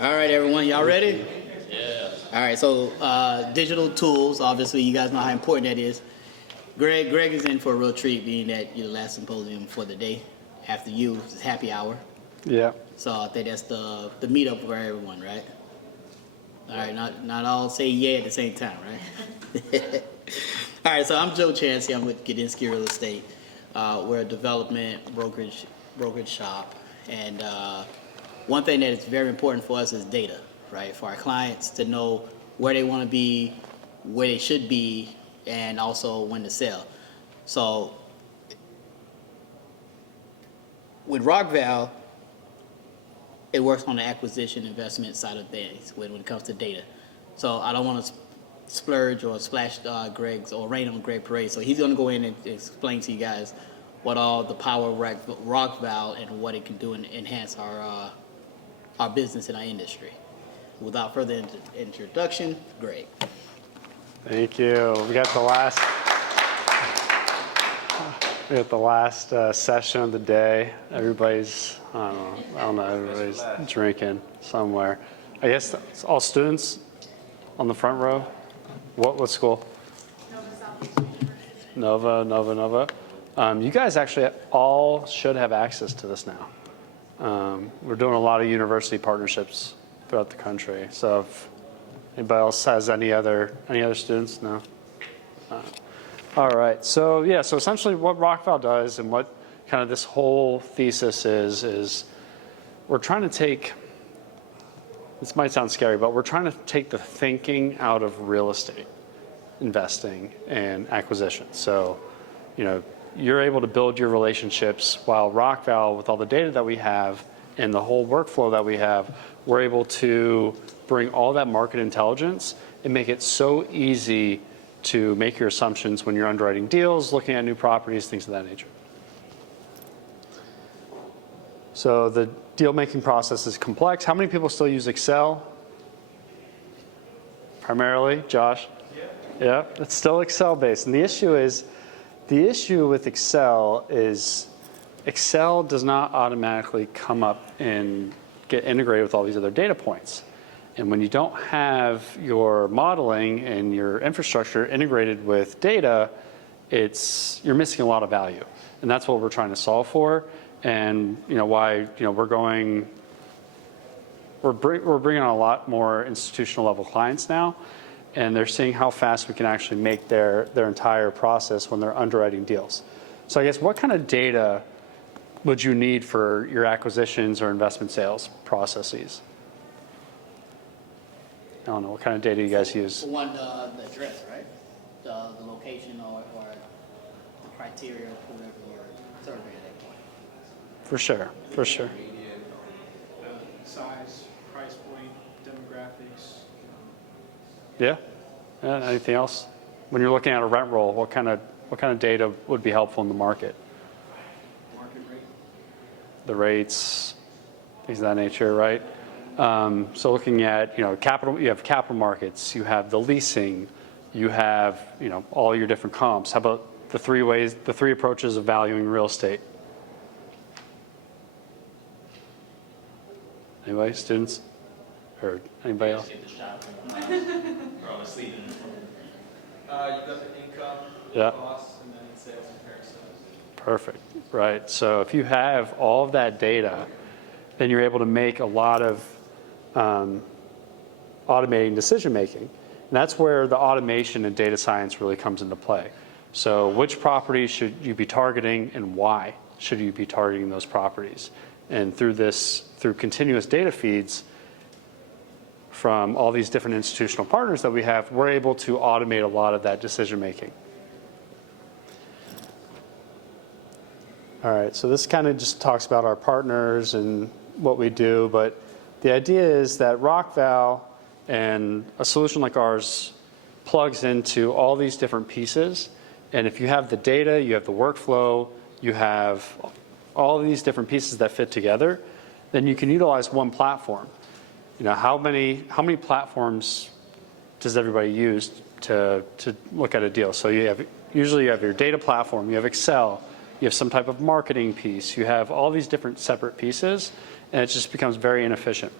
All right, everyone, y'all ready? Yeah. All right, so digital tools, obviously, you guys know how important that is. Greg is in for a real treat, being that you're the last symposium for the day. After you, it's happy hour. Yeah. So I think that's the meetup for everyone, right? All right, not all say yeah at the same time, right? All right, so I'm Joe Chansey. I'm with Gadinsky Real Estate. We're a development brokerage shop, and one thing that is very important for us is data, right? For our clients to know where they want to be, where they should be, and also when to sell. So with Rockval, it works on the acquisition investment side of things when it comes to data. So I don't want to splurge or splash Greg's or rain on Greg Parade. So he's going to go in and explain to you guys what all the power of Rockval and what it can do and enhance our business and our industry. Without further introduction, Greg. Thank you. We got the last session of the day. Everybody's, I don't know, everybody's drinking somewhere. I guess it's all students on the front row. What school? Nova. You guys actually all should have access to this now. We're doing a lot of university partnerships throughout the country. So if anybody else has any other students? No? All right. So yeah, so essentially what Rockval does and what kind of this whole thesis is we're trying to take, this might sound scary, but we're trying to take the thinking out of real estate investing and acquisition. So, you're able to build your relationships while Rockval, with all the data that we have and the whole workflow that we have, we're able to bring all that market intelligence and make it so easy to make your assumptions when you're underwriting deals, looking at new properties, things of that nature. So the deal-making process is complex. How many people still use Excel? Primarily, Josh? Yeah, it's still Excel-based. And the issue with Excel is Excel does not automatically come up and get integrated with all these other data points. And when you don't have your modeling and your infrastructure integrated with data, you're missing a lot of value. And that's what we're trying to solve for. And why we're bringing on a lot more institutional level clients now, and they're seeing how fast we can actually make their entire process when they're underwriting deals. So I guess what kind of data would you need for your acquisitions or investment sales processes? I don't know, what kind of data you guys use? For one, the address, right? The location or the criteria for whatever you're surveying at that point. For sure. Size, price point, demographics. Yeah. Anything else? When you're looking at a rent roll, what kind of data would be helpful in the market? Market rate. The rates, things of that nature, right? So looking at capital, you have capital markets, you have the leasing, you have all your different comps. How about the three approaches of valuing real estate? Anybody, students, or anybody else? We're all asleep. You've got the income, costs, and then sales comparison. Perfect. Right. So if you have all of that data, then you're able to make a lot of automating decision making. And that's where the automation and data science really comes into play. So which properties should you be targeting and why should you be targeting those properties? And through continuous data feeds from all these different institutional partners that we have, we're able to automate a lot of that decision making. All right, so this kind of just talks about our partners and what we do, but the idea is that Rockval and a solution like ours plugs into all these different pieces, and if you have the data, you have the workflow, you have all of these different pieces that fit together, then you can utilize one platform. How many platforms does everybody use to look at a deal? So usually you have your data platform, you have Excel, you have some type of marketing piece, you have all these different separate pieces, and it just becomes very inefficient.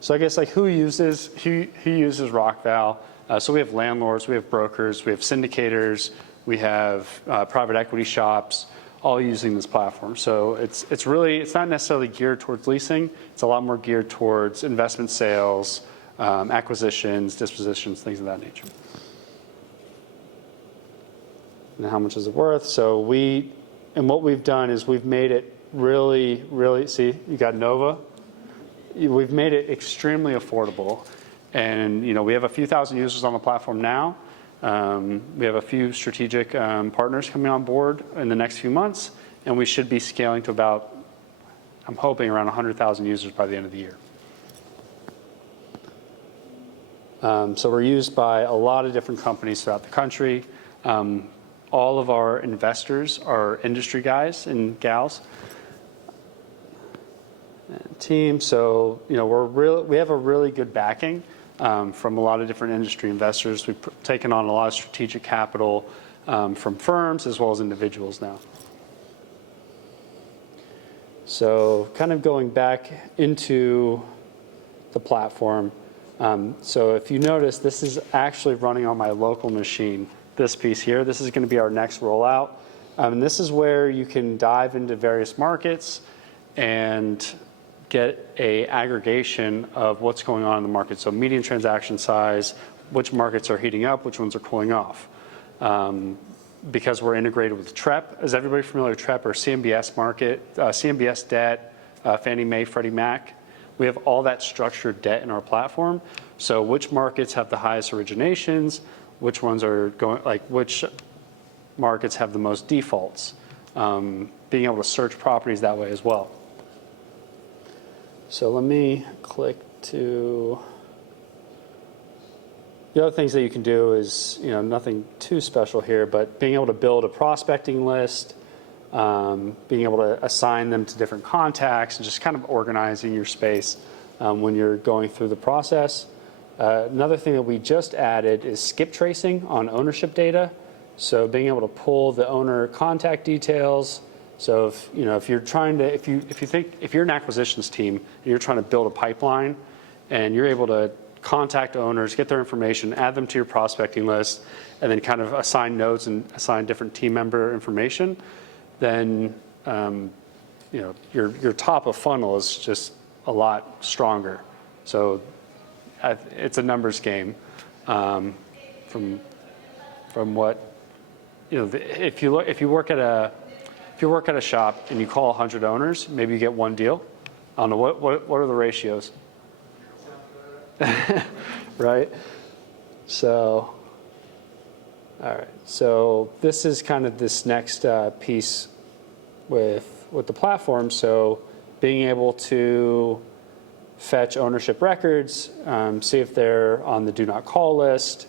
So I guess like who uses Rockval? So we have landlords, we have brokers, we have syndicators, we have private equity shops, all using this platform. So it's not necessarily geared towards leasing. It's a lot more geared towards investment sales, acquisitions, dispositions, things of that nature. And how much is it worth? So what we've done is we've made it really, see, you got Nova. We've made it extremely affordable. And, we have a few thousand users on the platform now. We have a few strategic partners coming on board in the next few months, and we should be scaling to about, I'm hoping, around 100,000 users by the end of the year. So we're used by a lot of different companies throughout the country. All of our investors are industry guys and gals. And team, so we have a really good backing from a lot of different industry investors. We've taken on a lot of strategic capital from firms as well as individuals now. So kind of going back into the platform. So if you notice, this is actually running on my local machine. This piece here, this is going to be our next rollout. And this is where you can dive into various markets and get a aggregation of what's going on in the market. So median transaction size, which markets are heating up, which ones are cooling off. Because we're integrated with TREP. Is everybody familiar with TREP or CMBS market, CMBS debt, Fannie Mae, Freddie Mac? We have all that structured debt in our platform. So which markets have the highest originations, which ones are going, which markets have the most defaults, being able to search properties that way as well. So let me click to, the other things that you can do is, nothing too special here, but being able to build a prospecting list, being able to assign them to different contacts, and just kind of organizing your space when you're going through the process. Another thing that we just added is skip tracing on ownership data. So being able to pull the owner contact details. So if you're trying to, if you're an acquisitions team and you're trying to build a pipeline and you're able to contact owners, get their information, add them to your prospecting list, and then kind of assign notes and assign different team member information, then your top of funnel is just a lot stronger. So it's a numbers game from what if you work at a shop and you call 100 owners, maybe you get one deal. I don't know what are the ratios, right? So all right, so this is kind of this next piece with the platform. So being able to fetch ownership records, see if they're on the do not call list,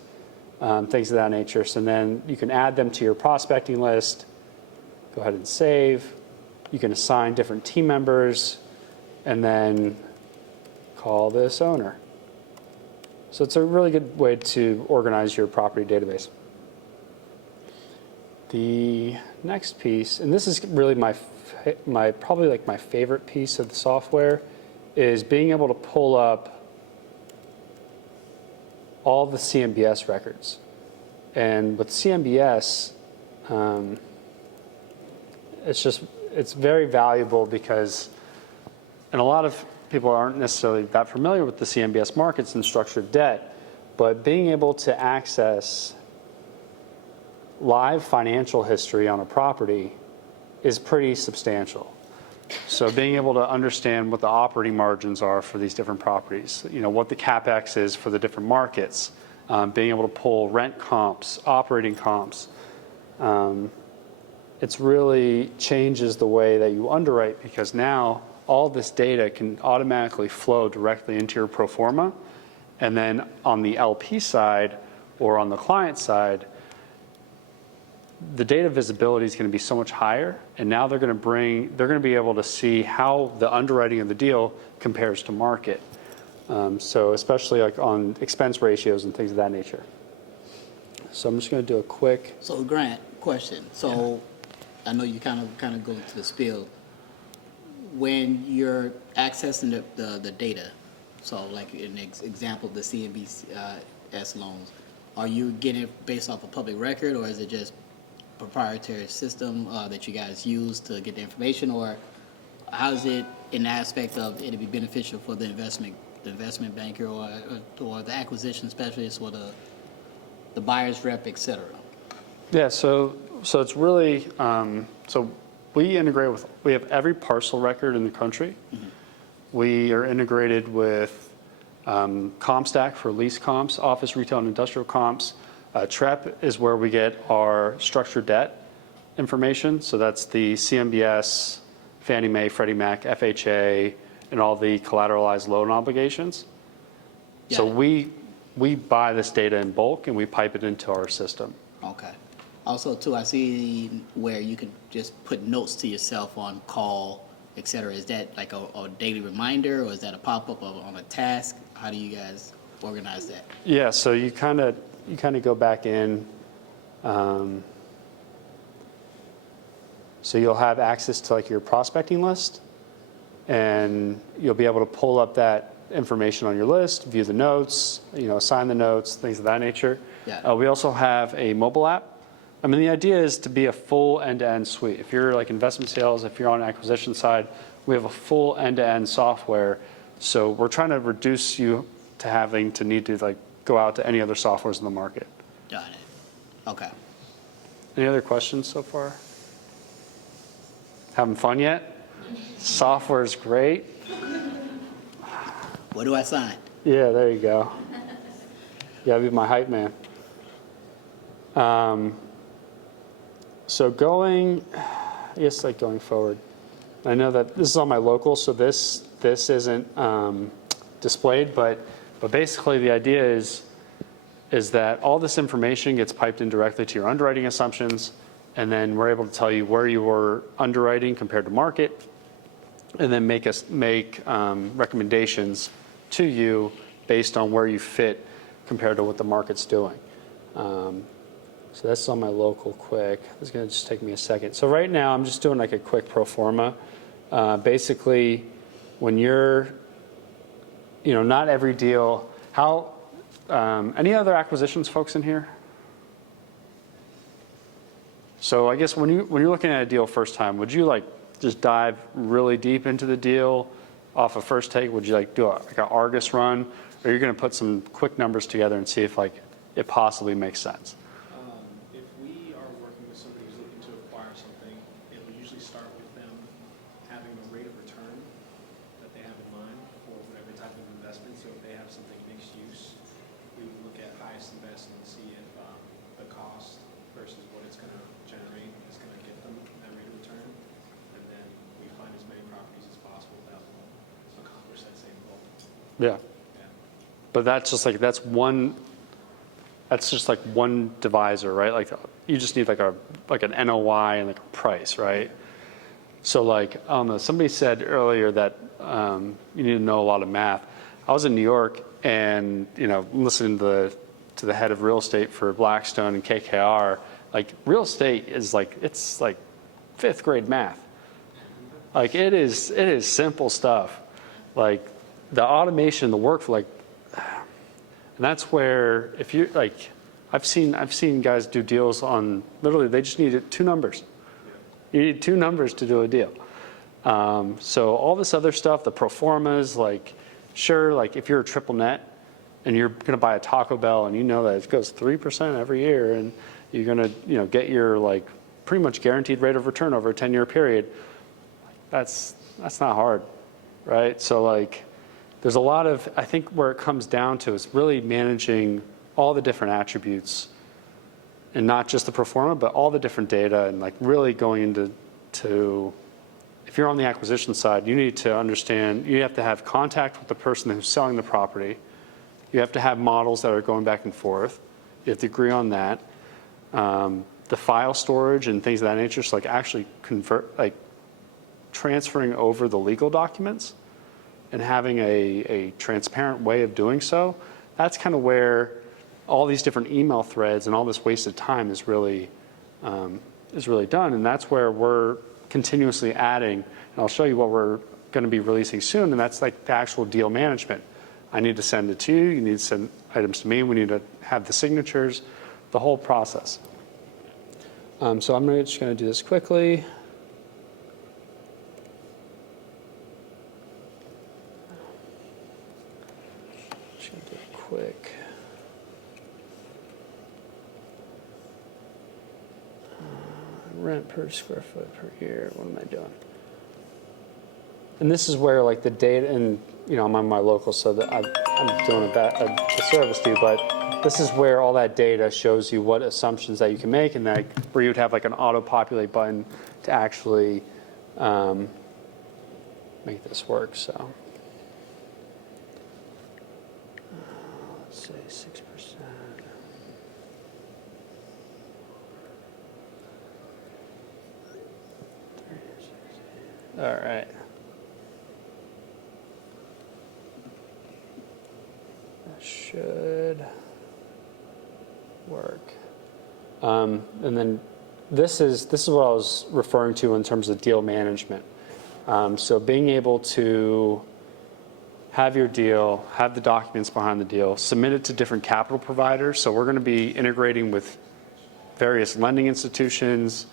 things of that nature. So then you can add them to your prospecting list. Go ahead and save. You can assign different team members and then call this owner. So it's a really good way to organize your property database. The next piece, and this is really probably like my favorite piece of the software, is being able to pull up all the CMBS records. And with CMBS, it's very valuable because, and a lot of people aren't necessarily that familiar with the CMBS markets and structured debt, but being able to access live financial history on a property is pretty substantial. So being able to understand what the operating margins are for these different properties, what the CapEx is for the different markets, being able to pull rent comps, operating comps, it's really changes the way that you underwrite, because now all this data can automatically flow directly into your pro forma. And then on the LP side or on the client side, the data visibility is going to be so much higher, and now they're going to be able to see how the underwriting of the deal compares to market. So especially like on expense ratios and things of that nature. So I'm just going to do a quick. So Grant, question. So I know you kind of go to the spiel. when you're accessing the data, so like an example, the CMBS loans, are you getting it based off a public record, or is it just proprietary system that you guys use to get the information, or how is it in the aspect of it'd be beneficial for the investment banker or the acquisition specialist or the buyer's rep, et cetera? Yeah, so it's really, so we integrate with, we have every parcel record in the country. Mm-hmm. We are integrated with CompStack for lease comps, office, retail, and industrial comps. TREP is where we get our structured debt information. So that's the CMBS, Fannie Mae, Freddie Mac, FHA, and all the collateralized loan obligations. Yeah. So we buy this data in bulk and we pipe it into our system. Okay. Also, too, I see where you can just put notes to yourself on call, et cetera. Is that like a daily reminder, or is that a pop-up on a task? How do you guys organize that? Yeah, so you kind of go back in. So you'll have access to like your prospecting list, and you'll be able to pull up that information on your list, view the notes, assign the notes, things of that nature. Yeah. We also have a mobile app. I mean, the idea is to be a full end-to-end suite. If you're like investment sales, if you're on acquisition side, we have a full end-to-end software. So we're trying to reduce you to having to need to like go out to any other softwares in the market. Got it. Okay. Any other questions so far? Having fun yet? Software's great. What do I sign? Yeah, there you go. You gotta be my hype man. So going forward, I know that this is on my local, so this isn't displayed, but basically the idea is that all this information gets piped in directly to your underwriting assumptions, and then we're able to tell you where you were underwriting compared to market, and then make recommendations to you based on where you fit compared to what the market's doing. So that's on my local quick. It's going to just take me a second. So right now I'm just doing like a quick pro forma. Basically, when you're, not every deal. Any other acquisitions folks in here? So I guess when you're looking at a deal first time, would you like just dive really deep into the deal off a first take? Would you like do like an Argus run, or you're going to put some quick numbers together and see if like it possibly makes sense? If we are working with somebody who's looking to acquire something, it will usually start with them having a rate of return that they have in mind for whatever type of investment. So if they have something mixed use, we would look at highest and best and see if the cost versus what it's going to generate is going to get them that rate of return. And then we find as many properties as possible that will accomplish that same goal. Yeah. But that's just like that's just like one divisor, right? Like you just need like an NOI and like a price, right? So like I don't know, somebody said earlier that you need to know a lot of math. I was in New York and listening to the head of real estate for Blackstone and KKR. Like real estate is it's like 5th grade math. Like it is simple stuff. Like the automation, the workflow, and that's where if you like, I've seen guys do deals on literally they just needed 2 numbers. You need 2 numbers to do a deal. So all this other stuff, the pro formas, like sure, like if you're a triple net and you're going to buy a Taco Bell and you know that it goes 3% every year and you're going to get your like pretty much guaranteed rate of return over a 10-year period, that's not hard, right? So like there's a lot of, I think where it comes down to is really managing all the different attributes and not just the pro forma, but all the different data and like really going into if you're on the acquisition side, you need to understand, you have to have contact with the person who's selling the property. You have to have models that are going back and forth. You have to agree on that. The file storage and things of that nature, so like actually transferring over the legal documents and having a transparent way of doing so, that's kind of where all these different email threads and all this wasted time is really done. And that's where we're continuously adding. And I'll show you what we're going to be releasing soon, and that's like the actual deal management. I need to send it to you. You need to send items to me. We need to have the signatures, the whole process. So I'm just going to do this quickly. Just going to do it quick. Rent per square foot per year. What am I doing? And this is where like the data, and I'm on my local, so that I'm doing a service to you, but this is where all that data shows you what assumptions that you can make, and that where you'd have like an auto-populate button to actually make this work. So let's say 6%. All right. That should work. And then this is what I was referring to in terms of deal management. So being able to have your deal, have the documents behind the deal, submit it to different capital providers. So we're going to be integrating with various lending institutions,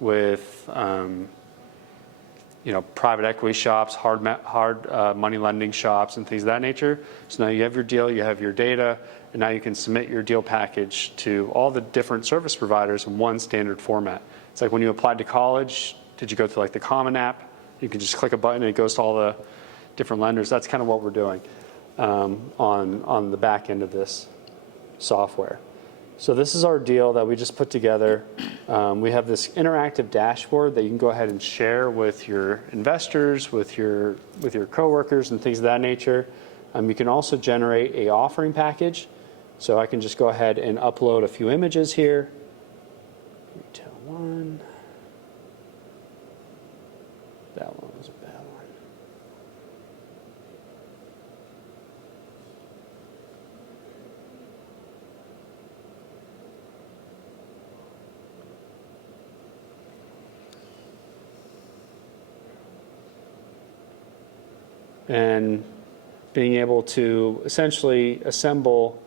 with private equity shops, hard money lending shops, and things of that nature. So now you have your deal, you have your data, and now you can submit your deal package to all the different service providers in one standard format. It's like when you applied to college, did you go to like the Common App? You can just click a button and it goes to all the different lenders. That's kind of what we're doing on the back end of this software. So this is our deal that we just put together. We have this interactive dashboard that you can go ahead and share with your investors, with your coworkers, and things of that nature. You can also generate a offering package. So I can just go ahead and upload a few images here. Retail 1. That one was a bad one. And being able to essentially assemble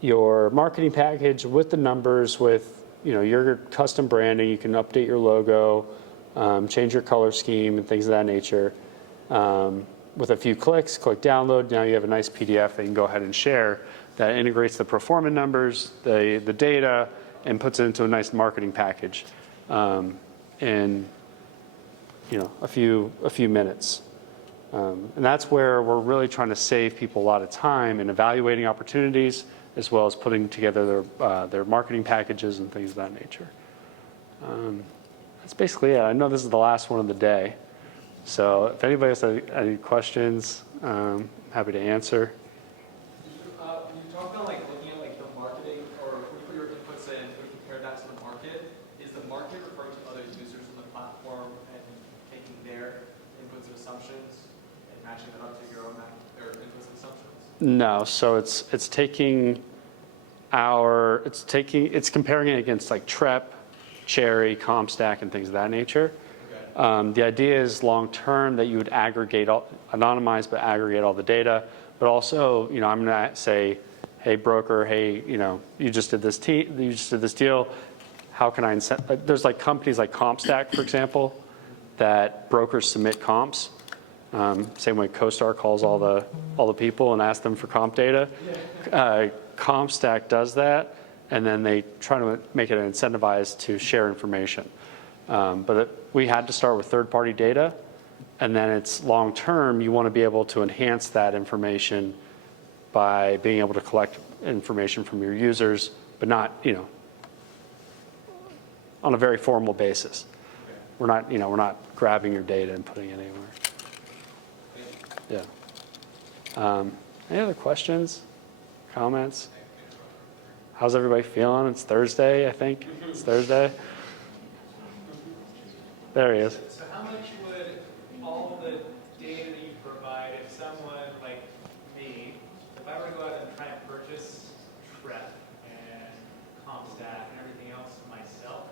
your marketing package with the numbers, with your custom branding. You can update your logo, change your color scheme, and things of that nature. With a few clicks, click download. Now you have a nice PDF that you can go ahead and share that integrates the pro forma numbers, the data, and puts it into a nice marketing package in a few minutes. And that's where we're really trying to save people a lot of time in evaluating opportunities, as well as putting together their marketing packages and things of that nature. That's basically it. I know this is the last one of the day. So if anybody has any questions, happy to answer. You talk about looking at the marketing, or when you put your inputs in, when you compare that to the market, is the market referring to other users on the platform and taking their inputs and assumptions and matching that up to your own their inputs and assumptions? No, so it's comparing it against like TREP, Cherry, CompStack, and things of that nature. Okay. The idea is long term that you would anonymize, but aggregate all the data. But also, I'm going to say, hey broker, hey, you just did this deal. How can I incent? There's like companies like CompStack, for example, that brokers submit comps. Same way CoStar calls all the people and asks them for comp data. CompStack does that, and then they try to make it incentivized to share information. But we had to start with third-party data, and then it's long-term. You want to be able to enhance that information by being able to collect information from your users, but not, on a very formal basis. We're not grabbing your data and putting it anywhere. Yeah. Any other questions, comments? How's everybody feeling? It's Thursday, I think. It's Thursday. There he is. So how much would all the data that you provide, if someone like me, if I were to go out and try and purchase TREP and CompStack and everything else myself,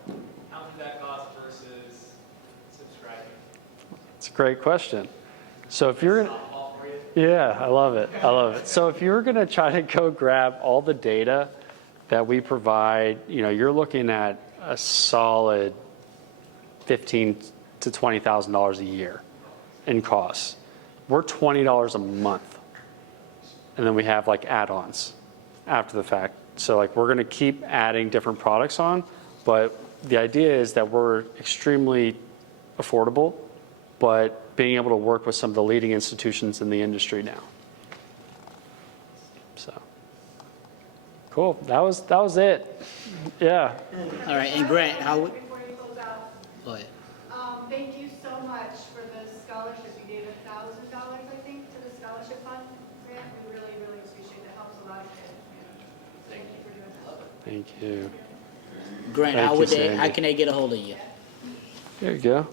how much would that cost versus great question. So if you're, Softball for you. yeah, I love it. I love it. So if you're going to try to go grab all the data that we provide, you're looking at a solid $15,000 to $20,000 a year in costs. We're $20 a month. And then we have like add-ons after the fact. So like we're going to keep adding different products on, but the idea is that we're extremely affordable, but being able to work with some of the leading institutions in the industry now. So, cool. That was it. Yeah. All right, and Grant, how would, Before you close out, go ahead. thank you so much for the scholarship. You gave $1,000, I think, to the scholarship fund. Grant, we really, really appreciate it. It helps a lot of kids. Thank you for doing that. Thank you. Grant, Thank how you, would they, Sandy. how can they get a hold of you? There you go.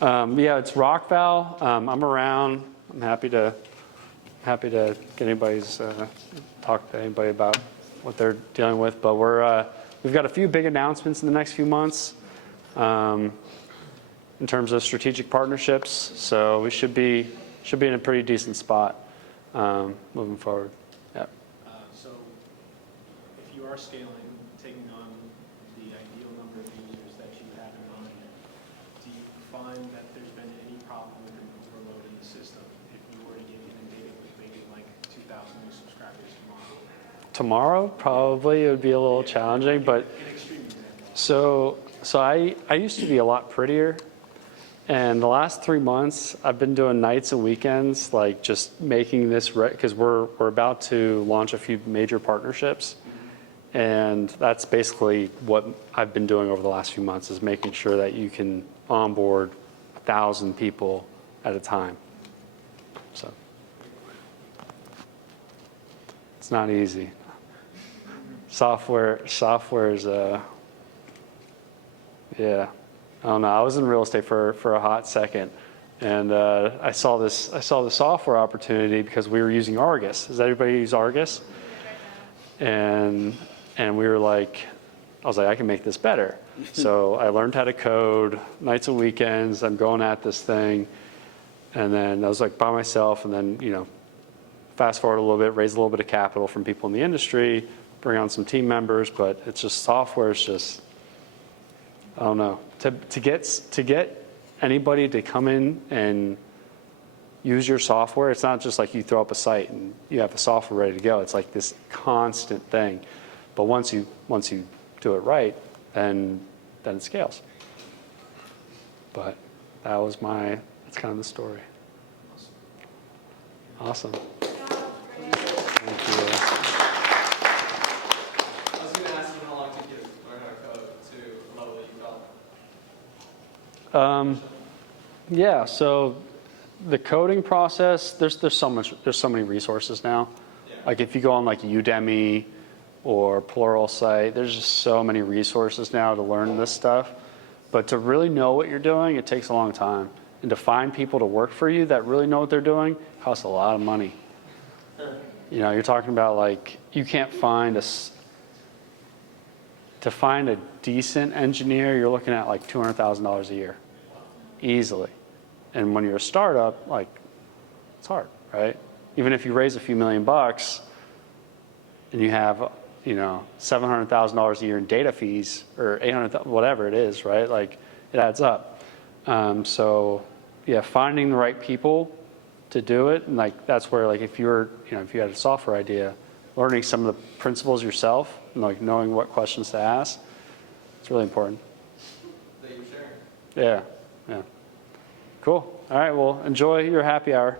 Yeah, it's Rockval. I'm around. I'm happy to get anybody's talk to anybody about what they're dealing with. But we've got a few big announcements in the next few months in terms of strategic partnerships. So we should be in a pretty decent spot moving forward. Yeah. So if you are scaling, taking on the ideal number of users that you have in mind, do you find that there's been any problem with an overload in the system if you were to get inundated with maybe like 2,000 new subscribers tomorrow? Tomorrow, probably it would be a little challenging, but An extreme example. so I used to be a lot prettier, and the last 3 months I've been doing nights and weekends, like just making this because we're about to launch a few major partnerships, and that's basically what I've been doing over the last few months is making sure that you can onboard 1,000 people at a time. So it's not easy. Software is yeah. I don't know. I was in real estate for a hot second, and I saw the software opportunity because we were using Argus. Does everybody use Argus? And we were like, I was like, I can make this better. So I learned how to code nights and weekends. I'm going at this thing, and then I was like by myself, and then fast forward a little bit, raise a little bit of capital from people in the industry, bring on some team members, but it's just software is just, I don't know. To get anybody to come in and use your software, it's not just like you throw up a site and you have the software ready to go. It's like this constant thing. But once you do it right, then it scales. But that's kind of the story. Awesome. Thank you. I was going to ask you how long it took you to learn how to code to the level that you felt. Yeah, so the coding process, there's so many resources now. Yeah. Like if you go on like Udemy or Pluralsight, there's just so many resources now to learn this stuff. But to really know what you're doing, it takes a long time. And to find people to work for you that really know what they're doing costs a lot of money. You're talking about like you can't find to find a decent engineer, you're looking at like $200,000 a year, easily. And when you're a startup, like it's hard, right? Even if you raise a few $1,000,000 and you have $700,000 a year in data fees or $800,000, whatever it is, right? Like it adds up. So yeah, finding the right people to do it, and like that's where like if you had a software idea, learning some of the principles yourself and like knowing what questions to ask, it's really important. That you were sharing. Yeah. Cool. All right, well, enjoy your happy hour.